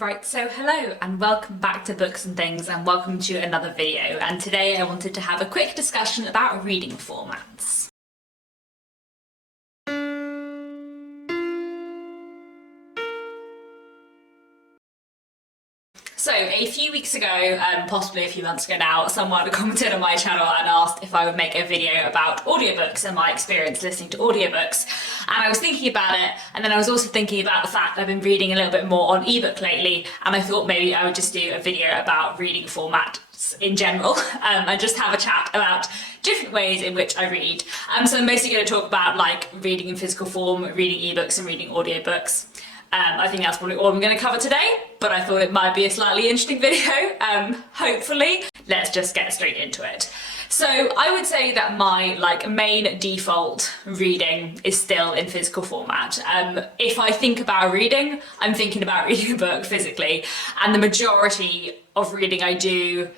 Right, so hello and welcome back to Books and Things and welcome to another video, and today I wanted to have a quick discussion about reading formats. So a few weeks ago, possibly a few months ago now, someone commented on my channel and asked if I would make a video about audiobooks and my experience listening to audiobooks. And I was thinking about it, and then I was also thinking about the fact that I've been reading a little bit more on ebook lately, and I thought maybe I would just do a video about reading formats in general and just have a chat about different ways in which I read. So I'm mostly going to talk about like reading in physical form, reading ebooks and reading audiobooks. I think that's probably all I'm going to cover today, but I thought it might be a slightly interesting video, hopefully. Let's just get straight into it. So I would say that my main default reading is still in physical format. If I think about reading, I'm thinking about reading a book physically, and the majority of reading I do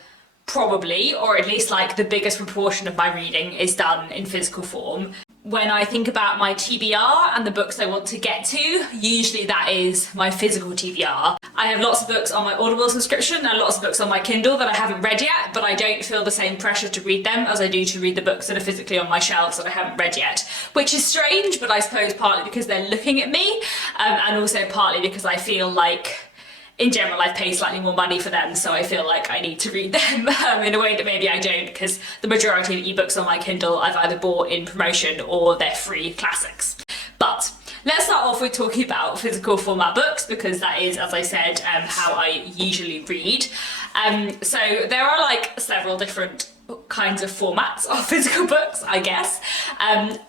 probably, or at least like the biggest proportion of my reading is done in physical form. When I think about my TBR and the books I want to get to, usually that is my physical TBR. I have lots of books on my Audible subscription and lots of books on my Kindle that I haven't read yet, but I don't feel the same pressure to read them as I do to read the books that are physically on my shelves that I haven't read yet. Which is strange, but I suppose partly because they're looking at me, and also partly because I feel like in general, I've paid slightly more money for them, so I feel like I need to read them in a way that maybe I don't, because the majority of ebooks on my Kindle I've either bought in promotion or they're free classics. But let's start off with talking about physical format books, because that is, as I said, how I usually read. So there are like several different kinds of formats of physical books, I guess.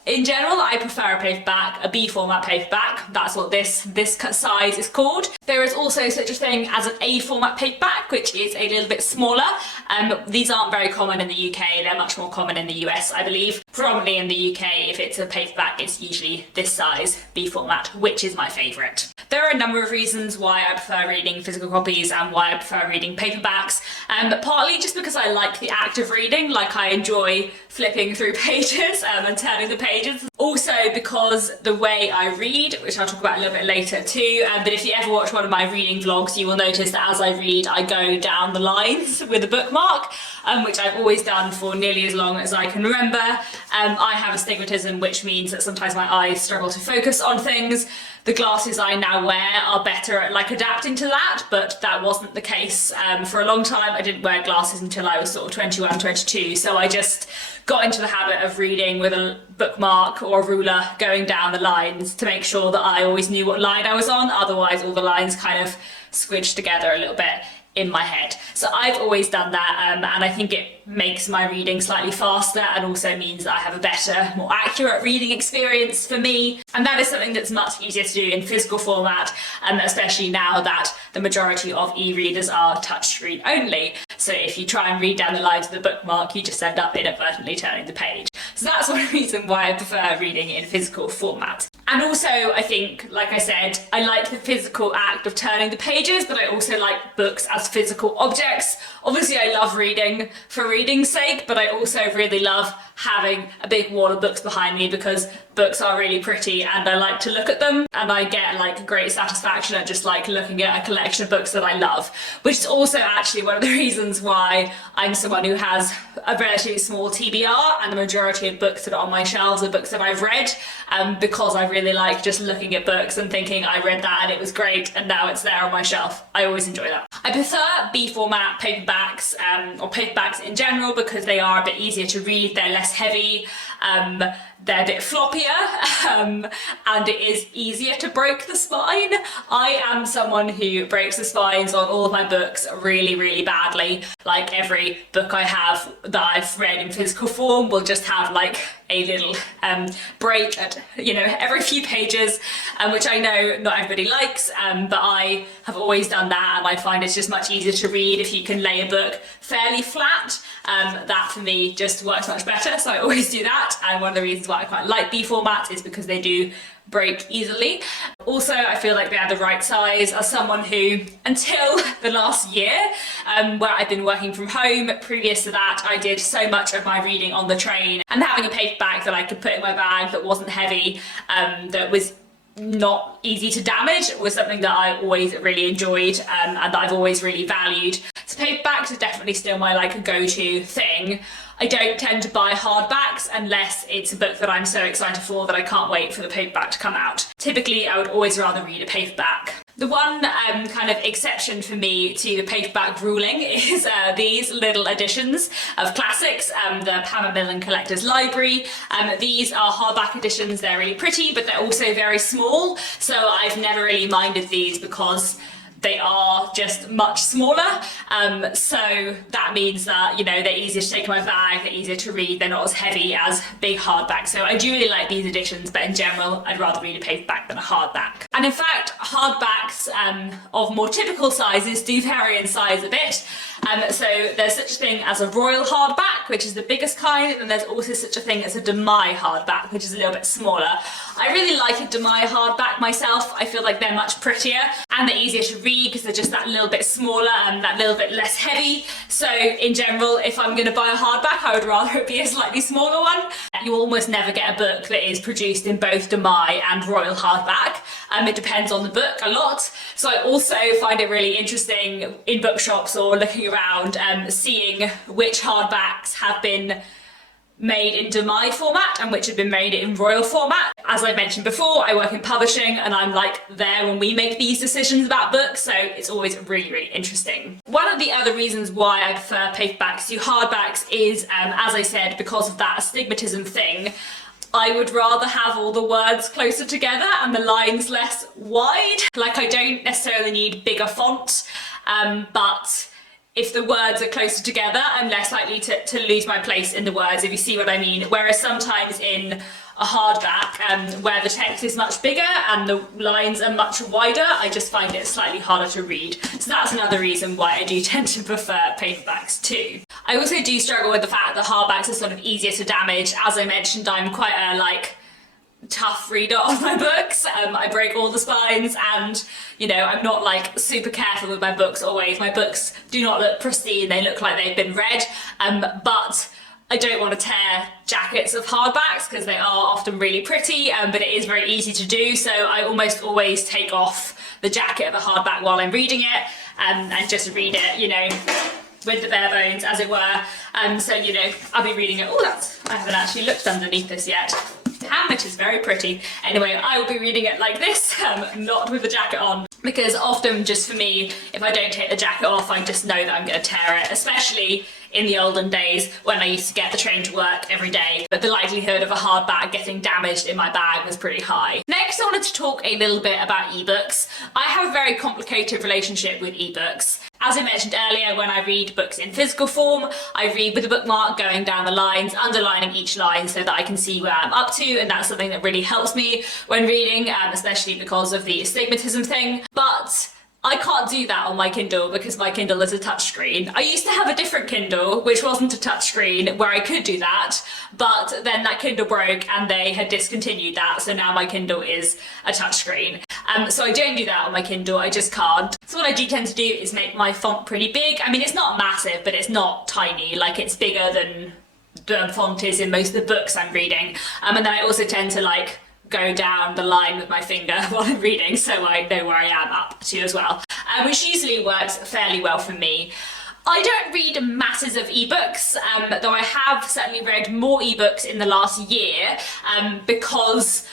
In general, I prefer a paperback, a B format paperback. That's what this size is called. There is also such a thing as an A format paperback, which is a little bit smaller. These aren't very common in the UK. They're much more common in the US, I believe. Probably in the UK, if it's a paperback, it's usually this size, B format, which is my favourite. There are a number of reasons why I prefer reading physical copies and why I prefer reading paperbacks, partly just because I like the act of reading, like I enjoy flipping through pages and turning the pages. Also because the way I read, which I'll talk about a little bit later too, but if you ever watch one of my reading vlogs, you will notice that as I read, I go down the lines with a bookmark, which I've always done for nearly as long as I can remember. I have astigmatism, which means that sometimes my eyes struggle to focus on things. The glasses I now wear are better at adapting to that, but that wasn't the case for a long time. I didn't wear glasses until I was sort of 21, 22, so I just got into the habit of reading with a bookmark or a ruler going down the lines to make sure that I always knew what line I was on, otherwise all the lines kind of squidged together a little bit in my head. So I've always done that, and I think it makes my reading slightly faster and also means that I have a better, more accurate reading experience for me. And that is something that's much easier to do in physical format, especially now that the majority of e-readers are touchscreen only. So if you try and read down the lines of the bookmark, you just end up inadvertently turning the page. So that's one reason why I prefer reading in physical format. And also, I think, like I said, I like the physical act of turning the pages, but I also like books as physical objects. Obviously, I love reading for reading's sake, but I also really love having a big wall of books behind me because books are really pretty and I like to look at them, and I get great satisfaction at just looking at a collection of books that I love, which is also actually one of the reasons why I'm someone who has a relatively small TBR, and the majority of books that are on my shelves are books that I've read, because I really like just looking at books and thinking I read that and it was great and now it's there on my shelf. I always enjoy that. I prefer B format paperbacks, or paperbacks in general, because they are a bit easier to read, they're less heavy, they're a bit floppier, and it is easier to break the spine. I am someone who breaks the spines on all of my books really, really badly. Like every book I have that I've read in physical form will just have a little break at every few pages, which I know not everybody likes, but I have always done that, and I find it's just much easier to read if you can lay a book fairly flat. That for me just works much better, so I always do that, and one of the reasons why I quite like B formats is because they do break easily. Also, I feel like they are the right size. As someone who, until the last year, where I've been working from home, previous to that, I did so much of my reading on the train, and having a paperback that I could put in my bag that wasn't heavy, that was not easy to damage was something that I always really enjoyed, and that I've always really valued. So paperbacks are definitely still my like go-to thing. I don't tend to buy hardbacks unless it's a book that I'm so excited for that I can't wait for the paperback to come out. Typically, I would always rather read a paperback. The one kind of exception for me to the paperback ruling is these little editions of classics, the Pam Macmillan Collector's Library. These are hardback editions. They're really pretty, but they're also very small. So I've never really minded these because they are just much smaller, so that means that, you know, they're easier to take in my bag, they're easier to read, they're not as heavy as big hardbacks. So I do really like these editions, but in general, I'd rather read a paperback than a hardback. And in fact, hardbacks of more typical sizes do vary in size a bit. So there's such a thing as a royal hardback, which is the biggest kind, and there's also such a thing as a demi hardback, which is a little bit smaller. I really like a demi hardback myself. I feel like they're much prettier and they're easier to read because they're just that little bit smaller and that little bit less heavy. So in general, if I'm going to buy a hardback, I would rather it be a slightly smaller one. You almost never get a book that is produced in both demi and royal hardback. It depends on the book a lot. So I also find it really interesting in bookshops or looking around, seeing which hardbacks have been made in demi format and which have been made in royal format. As I mentioned before, I work in publishing and I'm like there when we make these decisions about books, so it's always really, really interesting. One of the other reasons why I prefer paperbacks to hardbacks is, as I said, because of that astigmatism thing. I would rather have all the words closer together and the lines less wide. Like, I don't necessarily need bigger font, but if the words are closer together, I'm less likely to lose my place in the words, if you see what I mean. Whereas sometimes in a hardback, where the text is much bigger and the lines are much wider, I just find it slightly harder to read. So that's another reason why I do tend to prefer paperbacks too. I also do struggle with the fact that hardbacks are sort of easier to damage. As I mentioned, I'm quite a tough reader of my books. I break all the spines and, you know, I'm not like super careful with my books always. My books do not look pristine, they look like they've been read, but I don't want to tear jackets of hardbacks because they are often really pretty, but it is very easy to do. So I almost always take off the jacket of a hardback while I'm reading it, and just read it, you know, with the bare bones, as it were. So, you know, I'll be reading it. I haven't actually looked underneath this yet. Which is very pretty. Anyway, I will be reading it like this, not with the jacket on, because often just for me, if I don't take the jacket off, I just know that I'm going to tear it, especially in the olden days when I used to get the train to work every day. But the likelihood of a hardback getting damaged in my bag was pretty high. Next, I wanted to talk a little bit about ebooks. I have a very complicated relationship with ebooks. As I mentioned earlier, when I read books in physical form, I read with a bookmark going down the lines, underlining each line so that I can see where I'm up to, and that's something that really helps me when reading, especially because of the astigmatism thing. But I can't do that on my Kindle because my Kindle is a touchscreen. I used to have a different Kindle, which wasn't a touchscreen, where I could do that, but then that Kindle broke and they had discontinued that, so now my Kindle is a touchscreen. So I don't do that on my Kindle, I just can't. So what I do tend to do is make my font pretty big. I mean, it's not massive, but it's not tiny, like it's bigger than the font is in most of the books I'm reading. And then I also tend to go down the line with my finger while I'm reading, so I know where I am up to as well, which usually works fairly well for me. I don't read masses of ebooks, though I have certainly read more ebooks in the last year, because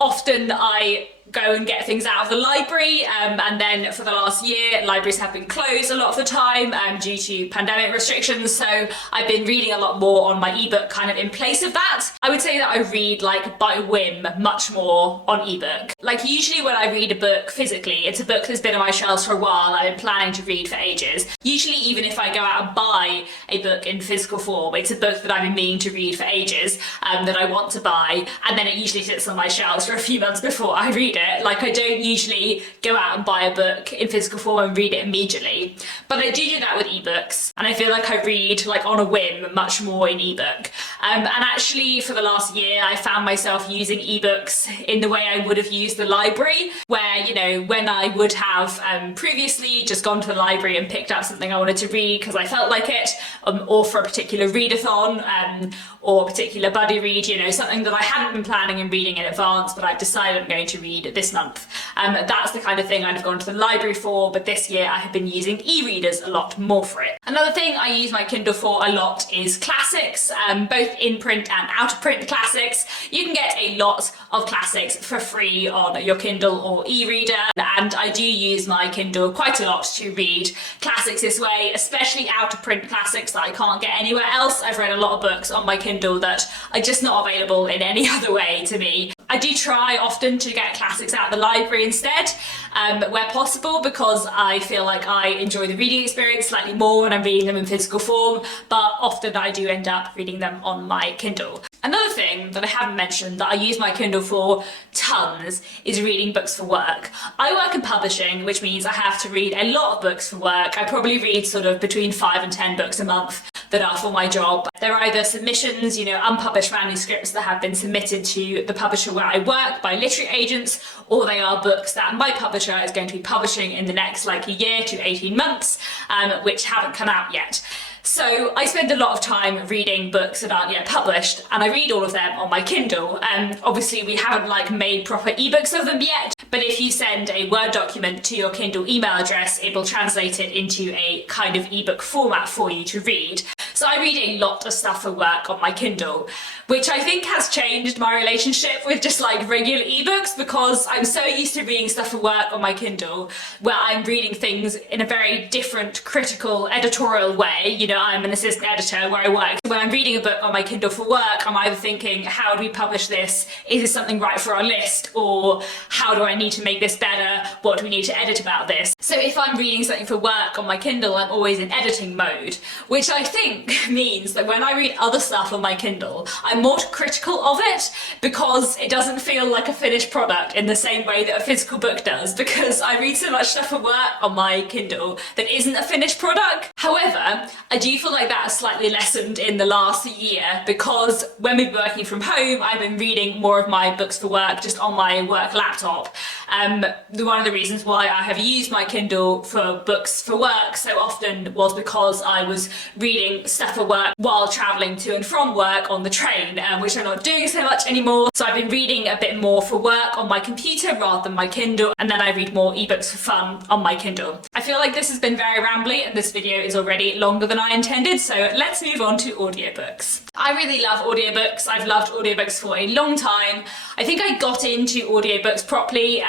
often I go and get things out of the library, and then for the last year libraries have been closed a lot of the time due to pandemic restrictions, so I've been reading a lot more on my ebook kind of in place of that. I would say that I read by whim much more on ebook. Usually when I read a book physically, it's a book that's been on my shelves for a while, I've been planning to read for ages. Usually even if I go out and buy a book in physical form, it's a book that I've been meaning to read for ages, that I want to buy, and then it usually sits on my shelves for a few months before I read it. I don't usually go out and buy a book in physical form and read it immediately, but I do that with ebooks, and I feel like I read on a whim much more in ebook. And actually for the last year I found myself using ebooks in the way I would have used the library, where, you know, when I would have previously just gone to the library and picked up something I wanted to read because I felt like it, or for a particular readathon, or a particular buddy read, you know, something that I hadn't been planning and reading in advance, but I've decided I'm going to read read this month. That's the kind of thing I'd have gone to the library for, but this year I have been using e-readers a lot more for it. Another thing I use my Kindle for a lot is classics, both in print and out of print classics. You can get a lot of classics for free on your Kindle or e-reader, and I do use my Kindle quite a lot to read classics this way, especially out of print classics that I can't get anywhere else. I've read a lot of books on my Kindle that are just not available in any other way to me. I do try often to get classics out of the library instead, where possible, because I feel like I enjoy the reading experience slightly more when I'm reading them in physical form, but often I do end up reading them on my Kindle. Another thing that I haven't mentioned that I use my Kindle for tons is reading books for work. I work in publishing, which means I have to read a lot of books for work. I probably read sort of between 5 and 10 books a month that are for my job. They're either submissions, unpublished manuscripts that have been submitted to the publisher where I work by literary agents, or they are books that my publisher is going to be publishing in the next a year to 18 months, which haven't come out yet. So I spend a lot of time reading books that aren't yet published, and I read all of them on my Kindle. Obviously we haven't made proper ebooks of them yet, but if you send a Word document to your Kindle email address, it will translate it into a kind of ebook format for you to read. So I read a lot of stuff for work on my Kindle, which I think has changed my relationship with just regular ebooks, because I'm so used to reading stuff for work on my Kindle where I'm reading things in a very different, critical, editorial way. I'm an assistant editor where I work. When I'm reading a book on my Kindle for work, I'm either thinking, how do we publish this? Is this something right for our list? Or how do I need to make this better? What do we need to edit about this? So if I'm reading something for work on my Kindle, I'm always in editing mode, which I think means that when I read other stuff on my Kindle, I'm more critical of it, because it doesn't feel like a finished product in the same way that a physical book does, because I read so much stuff for work on my Kindle that isn't a finished product. However, I do feel like that has slightly lessened in the last year, because when we've been working from home, I've been reading more of my books for work just on my work laptop. One of the reasons why I have used my Kindle for books for work so often was because I was reading stuff for work while travelling to and from work on the train, which I'm not doing so much anymore. So I've been reading a bit more for work on my computer rather than my Kindle, and then I read more ebooks for fun on my Kindle. I feel like this has been very rambly and this video is already longer than I intended, so let's move on to audiobooks. I really love audiobooks. I've loved audiobooks for a long time. I think I got into audiobooks properly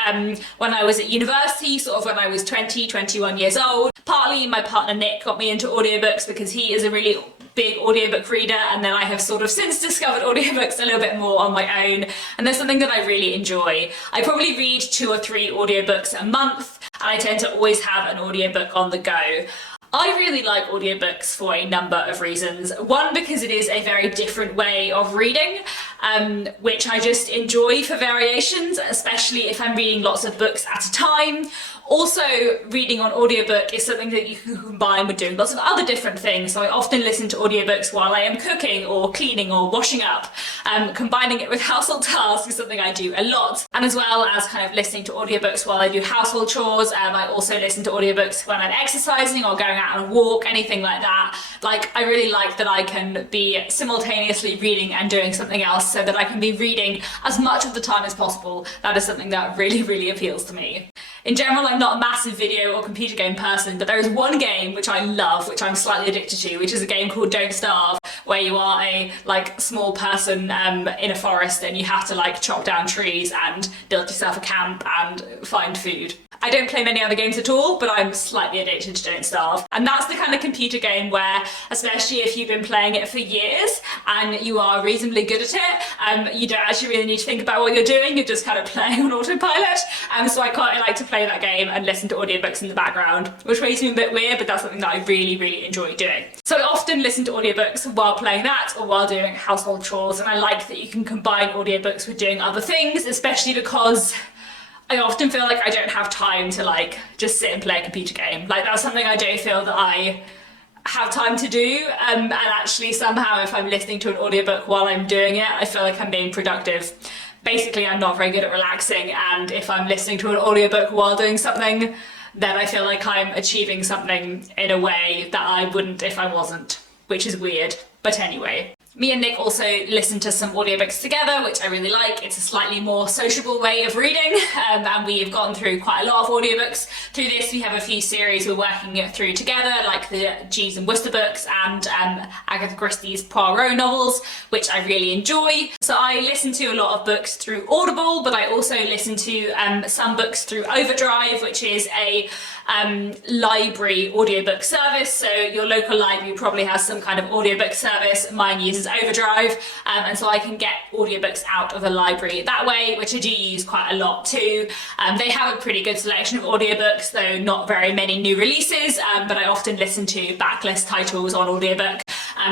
when I was at university, sort of when I was 20, 21 years old. Partly my partner Nick got me into audiobooks because he is a really big audiobook reader, and then I have sort of since discovered audiobooks a little bit more on my own, and there's something that I really enjoy. I probably read 2 or 3 audiobooks a month, and I tend to always have an audiobook on the go. I really like audiobooks for a number of reasons. One, because it is a very different way of reading, which I just enjoy for variations, especially if I'm reading lots of books at a time. Also, reading on audiobook is something that you can combine with doing lots of other different things. So I often listen to audiobooks while I am cooking or cleaning or washing up. Combining it with household tasks is something I do a lot. And as well as kind of listening to audiobooks while I do household chores, I also listen to audiobooks when I'm exercising or going out on a walk, anything like that. I really like that I can be simultaneously reading and doing something else, so that I can be reading as much of the time as possible. That is something that really, really appeals to me. In general, I'm not a massive video or computer game person, but there is one game which I love, which I'm slightly addicted to, which is a game called Don't Starve, where you are a small person in a forest, and you have to chop down trees and build yourself a camp and find food. I don't play many other games at all, but I'm slightly addicted to Don't Starve. And that's the kind of computer game where, especially if you've been playing it for years and you are reasonably good at it, you don't actually really need to think about what you're doing, you're just kind of playing on autopilot. So I quite like to play that game and listen to audiobooks in the background, which may seem a bit weird, but that's something that I really, really enjoy doing. So I often listen to audiobooks while playing that or while doing household chores, and I like that you can combine audiobooks with doing other things, especially because I often feel like I don't have time to just sit and play a computer game. That's something I don't feel that I have time to do, and actually somehow if I'm listening to an audiobook while I'm doing it, I feel like I'm being productive. Basically, I'm not very good at relaxing, and if I'm listening to an audiobook while doing something, then I feel like I'm achieving something in a way that I wouldn't if I wasn't, which is weird. But anyway, Me and Nick also listen to some audiobooks together, which I really like. It's a slightly more sociable way of reading, and we've gone through quite a lot of audiobooks. Through this, we have a few series we're working through together, like the Jeeves and Wooster books and Agatha Christie's Poirot novels, which I really enjoy. So I listen to a lot of books through Audible, but I also listen to some books through Overdrive, which is a library audiobook service. So your local library probably has some kind of audiobook service. Mine uses Overdrive, and so I can get audiobooks out of the library that way, which I do use quite a lot too. They have a pretty good selection of audiobooks, though not very many new releases, but I often listen to backlist titles on audiobook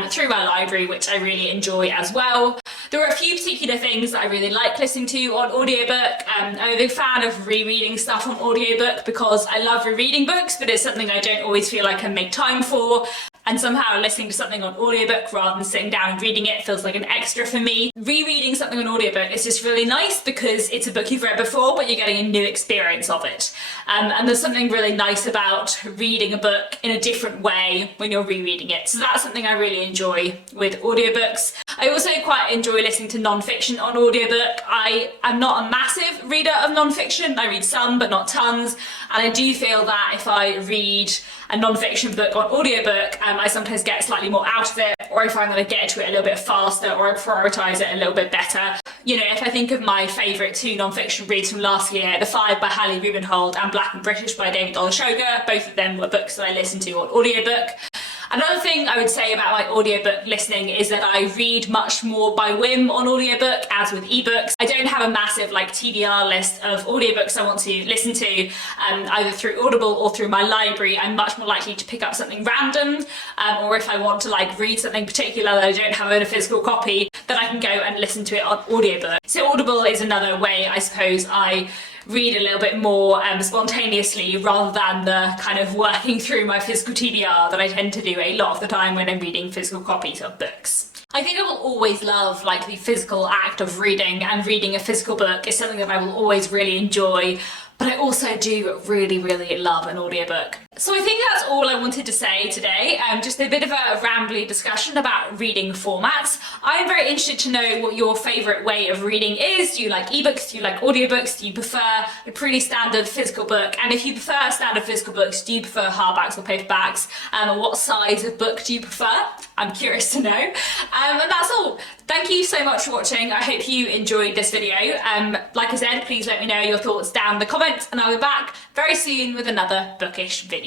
through my library, which I really enjoy as well. There are a few particular things that I really like listening to on audiobook. I'm a big fan of rereading stuff on audiobook because I love rereading books, but it's something I don't always feel I can make time for. And somehow listening to something on audiobook rather than sitting down and reading it feels like an extra for me. Rereading something on audiobook is just really nice because it's a book you've read before, but you're getting a new experience of it. And there's something really nice about reading a book in a different way when you're rereading it. So that's something I really enjoy with audiobooks. I also quite enjoy listening to non-fiction on audiobook. I am not a massive reader of non-fiction. I read some, but not tons. And I do feel that if I read a non-fiction book on audiobook, I sometimes get slightly more out of it, or I find that I get to it a little bit faster, or I prioritise it a little bit better. You know, if I think of my favourite two non-fiction reads from last year, The Five by Hallie Rubenhold and Black and British by David Olusoga, both of them were books that I listened to on audiobook. Another thing I would say about my audiobook listening is that I read much more by whim on audiobook, as with ebooks. I don't have a massive TBR list of audiobooks I want to listen to, either through Audible or through my library. I'm much more likely to pick up something random, or if I want to read something particular that I don't have in a physical copy, then I can go and listen to it on audiobook. So Audible is another way, I suppose, I read a little bit more spontaneously rather than the kind of working through my physical TBR that I tend to do a lot of the time when I'm reading physical copies of books. I think I will always love the physical act of reading, and reading a physical book is something that I will always really enjoy, but I also do really, really love an audiobook. So I think that's all I wanted to say today. Just a bit of a rambly discussion about reading formats. I'm very interested to know what your favourite way of reading is. Do you like ebooks? Do you like audiobooks? Do you prefer a pretty standard physical book? And if you prefer standard physical books, do you prefer hardbacks or paperbacks? What size of book do you prefer? I'm curious to know. And that's all. Thank you so much for watching. I hope you enjoyed this video. Like I said, please let me know your thoughts down in the comments, and I'll be back very soon with another bookish video.